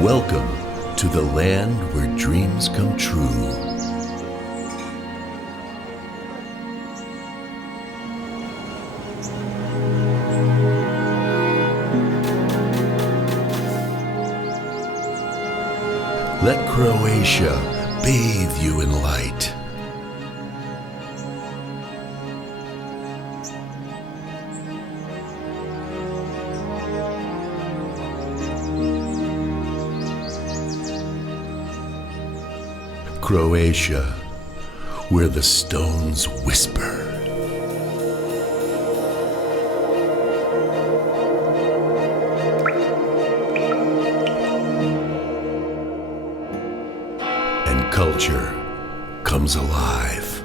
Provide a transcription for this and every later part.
Welcome to the land where dreams come true. Let Croatia bathe you in light. Croatia, where the stones whisper. And culture comes alive.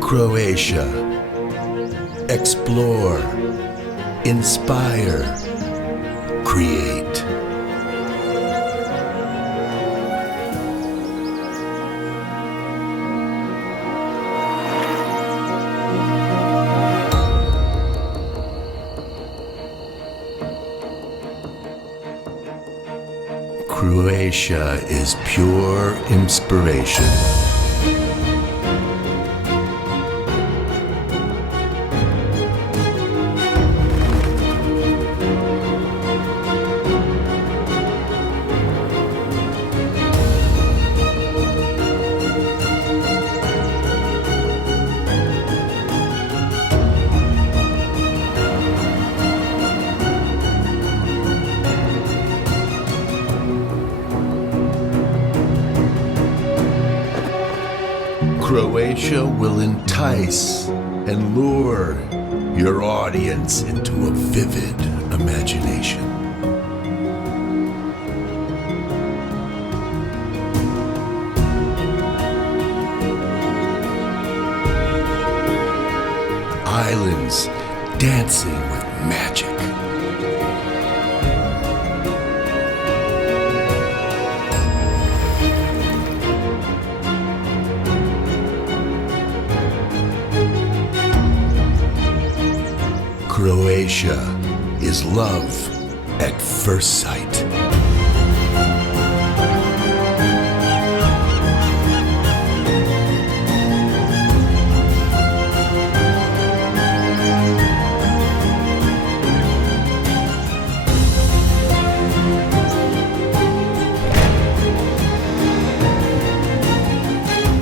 Croatia, explore. Inspire, create. Croatia is pure inspiration. Croatia will entice and lure your audience into a vivid imagination. Islands dancing with magic. Croatia is love at first sight.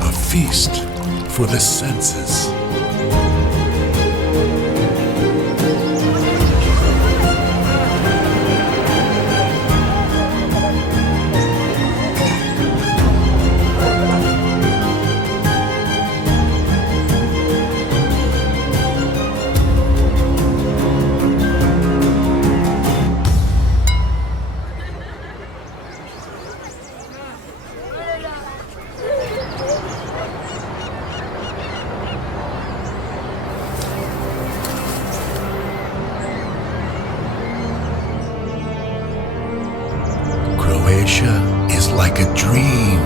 A feast for the senses. Croatia is like a dream.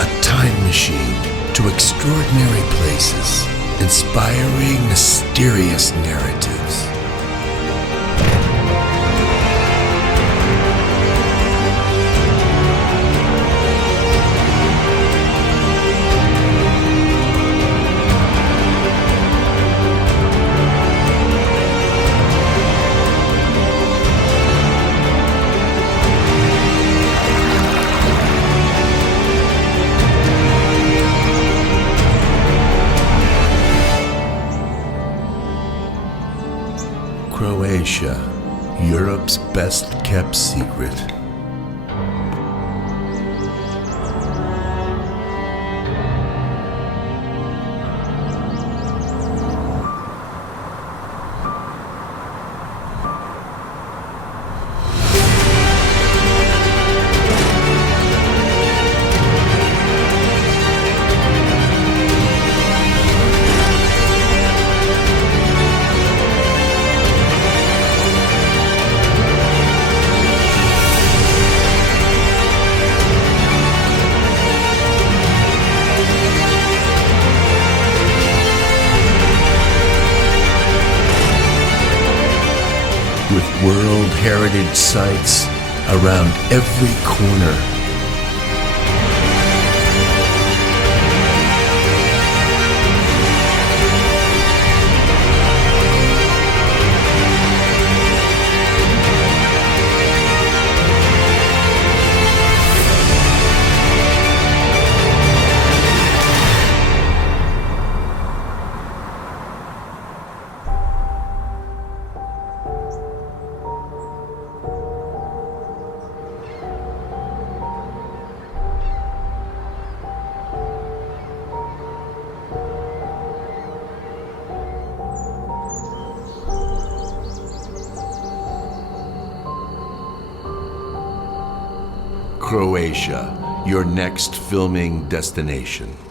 A time machine to extraordinary places. Inspiring, mysterious narratives. Croatia, Europe's best kept secret. World Heritage Sites around every corner. Croatia, your next filming destination.